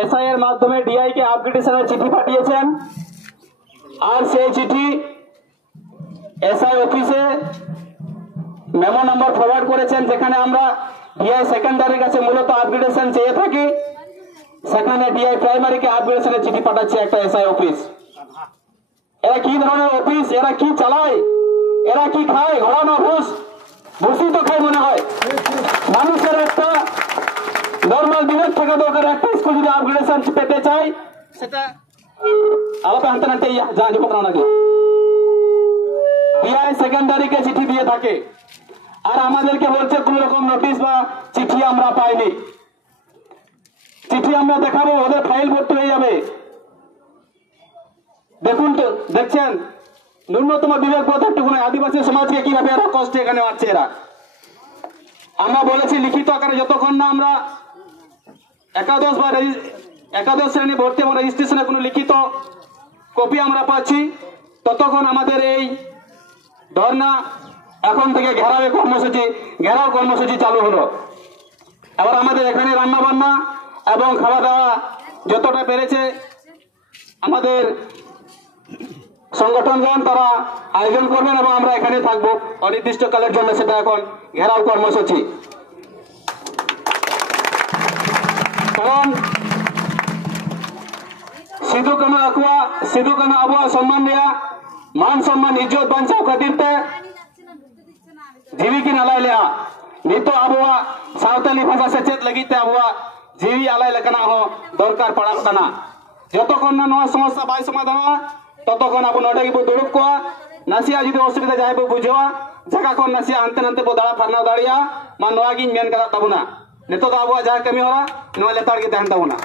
SI এর মাধ্যমে DI কে আপগ্রেডেশনের চিঠি পাঠিয়েছেন আর সেই চিঠি এসআই অফিসে মেমো নাম্বার ফরওয়ার্ড করেছেন, যেখানে আমরা ডিআই সেকেন্ডারির কাছে মূলত আপগ্রেডেশন চেয়ে থাকি, সেখানে ডিআই প্রাইমারিকে আপগ্রেডেশনের চিঠি পাঠাচ্ছে একটা এসআই অফিস। এরা কি ধরনের অফিস, এরা কি চালায়, এরা কি খায়? ঘোড়া না ঘুষ? ঘুষই তো খায় মনে হয়। মানুষের একটা নর্মাল দিনের থাকা দরকার, একটা স্কুল যদি আপগ্রেডেশন পেতে চাই সেটা আলাদা হাতে নাতে জানি কথা নাকি ডিআই সেকেন্ডারিকে চিঠি দিয়ে থাকে আর আমাদেরকে বলছে কোন রকম নোটিশ বা চিঠি আমরা পাইনি। চিঠি আমরা দেখাবো, ওদের ফাইল ভর্তি হয়ে যাবে। দেখুন তো, দেখছেন ন্যূনতম বিবেক বোধ একটু আদিবাসী সমাজকে কিভাবে এরা কষ্টে এখানে আছে এরা। আমরা বলেছি লিখিত আকারে যতক্ষণ না আমরা একাদশ শ্রেণী ভর্তি এবং রেজিস্ট্রেশনে কোনো লিখিত কপি আমরা পাচ্ছি, ততক্ষণ আমাদের এই ধর্না এখন থেকে ঘেরাও কর্মসূচি চালু হলো। এবার আমাদের এখানে রান্না বান্না এবং খাওয়া দাওয়া যতটা পেরেছে আমাদের সংগঠনগণ তারা আয়োজন করবেন এবং আমরা এখানে থাকবো অনির্দিষ্টকালের জন্য। সেটা এখন ঘেরাও কর্মসূচি। কারণ সিধু কানু আবহাওয়া সম্মান দেয়া मान सम्मान इज्जत बचाव खातिर जीवी की आलाय लेहा नितो आबुआ सावताली भाषा सेचेद लगी ते आबुआ जीवी आलाय लेकना हो दरकार पड़ा कना जतक्षण ना नवा समस्या बाय समाधान ततक्षण आबु नडे गबो दुरुब को नासिया जुदी असुविधा जाय बो बुझवा जगह को नासिया अंते अंते बो दाड़ा फरना दाड़िया मा नवा गिन मेन कदा तबुना नितो आबुआ जा कमी होला नवा लेतार गे तहन तबुना।